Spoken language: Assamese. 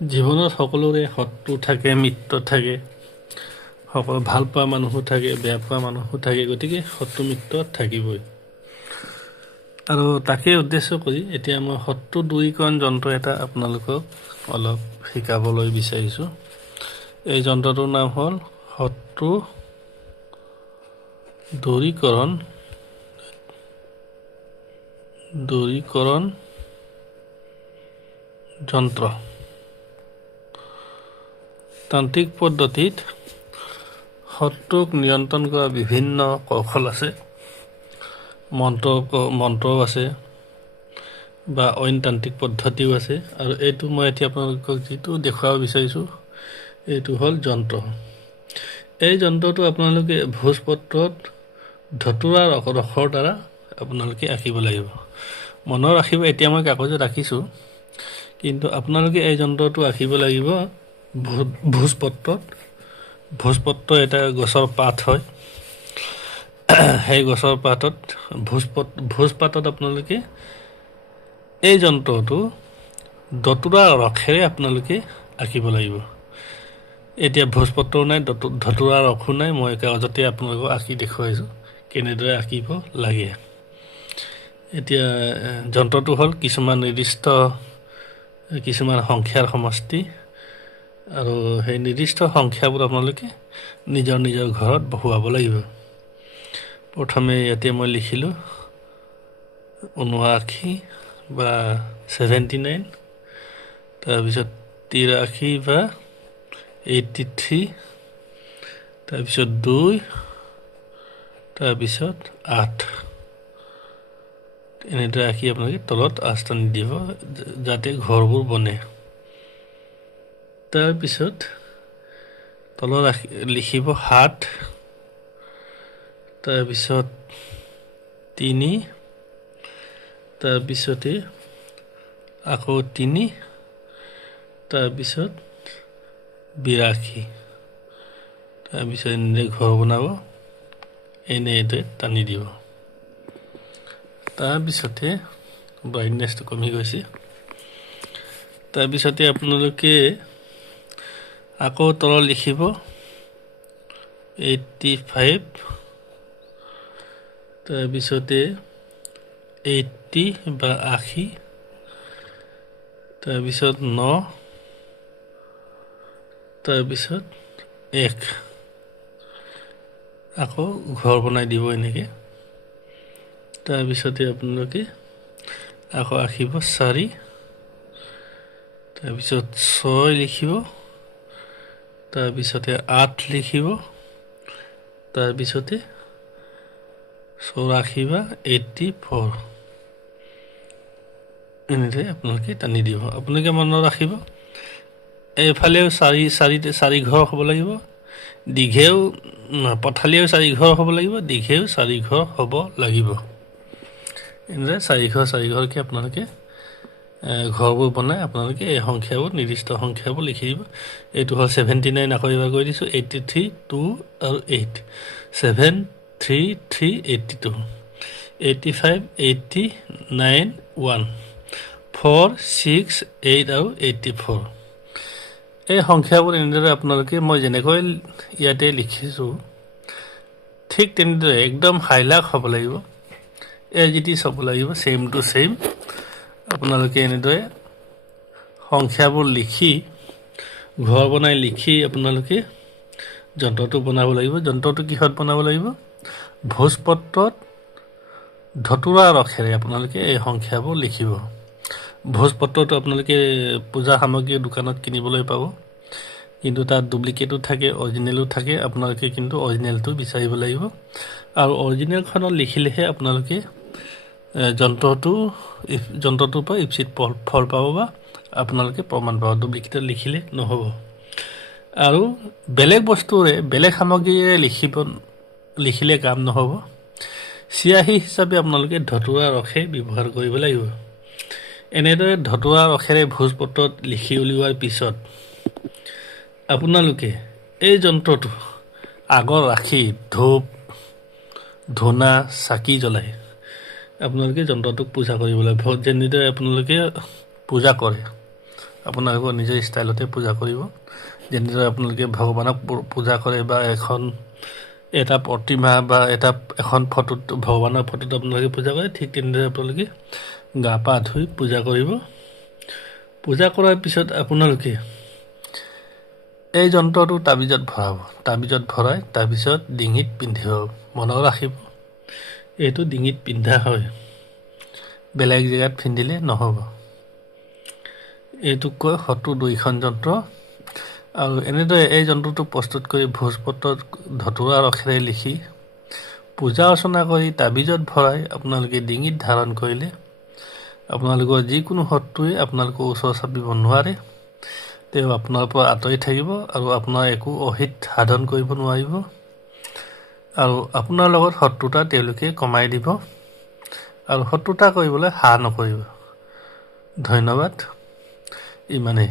জীৱনত সকলোৰে শত্ৰু থাকে, মিত্ৰ থাকে, সকলো ভাল পোৱা মানুহো থাকে, বেয়া পোৱা মানুহো থাকে, গতিকে শত্ৰু মিত্ৰ থাকিবই। আৰু তাকে উদ্দেশ্য কৰি এতিয়া মই শত্ৰু দূৰীকৰণ যন্ত্ৰ এটা আপোনালোকক অলপ শিকাবলৈ বিচাৰিছোঁ। এই যন্ত্ৰটোৰ নাম হ'ল শত্ৰু দূৰীকৰণ যন্ত্ৰ। তান্ত্ৰিক পদ্ধতিত শত্ৰুক নিয়ন্ত্ৰণ কৰা বিভিন্ন কৌশল আছে, মন্ত্ৰও আছে বা অইন তান্ত্ৰিক পদ্ধতিও আছে। আৰু এইটো মই এতিয়া আপোনালোকক যিটো দেখুৱাব বিচাৰিছোঁ এইটো হ'ল যন্ত্ৰ। এই যন্ত্ৰটো আপোনালোকে ভোজপত্ৰত ধতুৰাৰ অক্ষৰৰ দ্বাৰা আপোনালোকে আঁকিব লাগিব। মনত ৰাখিব, এতিয়া মই কাগজত আঁকিছোঁ, কিন্তু আপোনালোকে এই যন্ত্ৰটো আঁকিব লাগিব ভোজপত্ৰ এটা গছৰ পাত হয়। সেই গছৰ পাতত ভোজপাতত আপোনালোকে এই যন্ত্ৰটো ধতুৰাৰ ৰসেৰে আপোনালোকে আঁকিব লাগিব। এতিয়া ভোজপত্ৰও নাই, ধতুৰাৰ ৰসো নাই, মই কাগজতে আপোনালোকক আঁকি দেখুৱাইছোঁ কেনেদৰে আঁকিব লাগে। এতিয়া যন্ত্ৰটো হ'ল কিছুমান সংখ্যাৰ সমষ্টি, আৰু সেই নিৰ্দিষ্ট সংখ্যাবোৰ আপোনালোকে নিজৰ নিজৰ ঘৰত বহুৱাব লাগিব। প্ৰথমে ইয়াতে মই লিখিলোঁ 79 বা 79, তাৰপিছত 83 বা 83, তাৰপিছত 2, তাৰপিছত 8। এনেদৰে আঁকি আপোনালোকে তলত আঁচটানি দিব যাতে ঘৰবোৰ বনে। তাৰপিছত তলত লিখিব 7, তাৰপিছত 3, তাৰপিছতে আকৌ 3, তাৰপিছত 82। তাৰপিছত এনেদৰে ঘৰ বনাব, এনেদৰে টানি দিব। তাৰপিছতে ব্ৰাইটনেছটো কমি গৈছে। তাৰপিছতে আপোনালোকে আকৌ তলত লিখিব 85, তাৰপিছতে 80 বা 80, তাৰপিছত 9, তাৰপিছত 1। আকৌ ঘৰ বনাই দিব এনেকৈ। তাৰপিছতে আপোনালোকে আকৌ আঁকিব 4, তাৰপিছত 6 লিখিব, তাৰপিছতে 8 লিখিব, তাৰপিছতে 84 বা 84। এনেদৰে আপোনালোকে টানি দিব। আপোনালোকে মনত ৰাখিব, এইফালেও 4 ঘৰ হ'ব লাগিব, পথালিও 4 ঘৰ হ'ব লাগিব, দীঘেও 4 ঘৰ হ'ব লাগিব। এনেদৰে 4 ঘৰকৈ আপোনালোকে ঘৰবোৰ বনাই আপোনালোকে এই সংখ্যাবোৰ, নিৰ্দিষ্ট সংখ্যাবোৰ লিখি দিব। এইটো হ'ল 79, আকৌ এবাৰ কৈ দিছোঁ, 83, 2 আৰু 8, 7, 3, 3, 82, 85, 89, 1, 4, 6, 8 আৰু 84। এই সংখ্যাবোৰ এনেদৰে আপোনালোকে মই যেনেকৈ ইয়াতে লিখিছোঁ ঠিক তেনেদৰে একদম হাইলাখ হ'ব লাগিব, এজিটিছ হ'ব লাগিব, ছেইম টু ছেইম। আপোনালোকে এনেদৰে সংখ্যাবোৰ লিখি, ঘৰ বনাই লিখি আপোনালোকে যন্ত্ৰটো বনাব লাগিব। যন্ত্ৰটো কিহত বনাব লাগিব? ভোজপত্ৰত ধতুৰা ৰসেৰে আপোনালোকে এই সংখ্যাবোৰ লিখিব। ভোজপত্ৰটো আপোনালোকে পূজা সামগ্ৰীৰ দোকানত কিনিবলৈ পাব, কিন্তু তাত ডুপ্লিকেটো থাকে, অৰিজিনেলো থাকে। আপোনালোকে কিন্তু অৰিজিনেলটো বিচাৰিব লাগিব, আৰু অৰিজিনেলখনত লিখিলেহে আপোনালোকে যন্ত্ৰটোৰ পৰা ইপ্সিত ফল পাব বা আপোনালোকে প্ৰমাণ পাব। ডুপ্লিকেটত লিখিলে নহ'ব। আৰু বেলেগ বস্তুৰে, বেলেগ সামগ্ৰীৰে লিখিলে কাম নহ'ব। চিয়াহী হিচাপে আপোনালোকে ধতুৰা ৰসে ব্যৱহাৰ কৰিব লাগিব। এনেদৰে ধতুৰা ৰসেৰে ভোজপত্ৰত লিখি উলিওৱাৰ পিছত আপোনালোকে এই যন্ত্ৰটো আগত ৰাখি ধূপ ধূনা চাকি জ্বলাই আপোনালোকে যন্ত্ৰটোক পূজা কৰিব লাগিব। যেনেদৰে আপোনালোকে পূজা কৰে আপোনালোকৰ নিজৰ ষ্টাইলতে পূজা কৰিব। যেনেদৰে আপোনালোকে ভগৱানক পূজা কৰে বা এটা প্ৰতিমা বা এখন ফটোত ভগৱানৰ ফটোত আপোনালোকে পূজা কৰে, ঠিক তেনেদৰে আপোনালোকে গা পা ধুই পূজা কৰিব। পূজা কৰাৰ পিছত আপোনালোকে এই যন্ত্ৰটো তাবিজত ভৰাব। তাবিজত ভৰাই তাৰপিছত ডিঙিত পিন্ধিব। মনত ৰাখিব, এইটো ডিঙিত পিন্ধা হয়, বেলেগ জেগাত পিন্ধিলে নহ'ব। এইটোক কয় হতু দুইখন যন্ত্ৰ। আৰু এনেদৰে এই যন্ত্ৰটো প্ৰস্তুত কৰি ভোজপত্ৰত ধতুৰা ৰসেৰে লিখি পূজা অৰ্চনা কৰি তাবিজত ভৰাই আপোনালোকে ডিঙিত ধাৰণ কৰিলে আপোনালোকৰ যিকোনো শত্ৰুৱে আপোনালোকৰ ওচৰ চাপিব নোৱাৰে। তেওঁ আপোনাৰ পৰা আঁতৰি থাকিব আৰু আপোনাৰ একো অহিত সাধন কৰিব নোৱাৰিব আৰু আপোনাৰ লগত শত্ৰুতা তেওঁলোকে কমাই দিব আৰু শত্ৰুতা কৰিবলৈ সাহ নকৰিব। ধন্যবাদ। ইমানেই।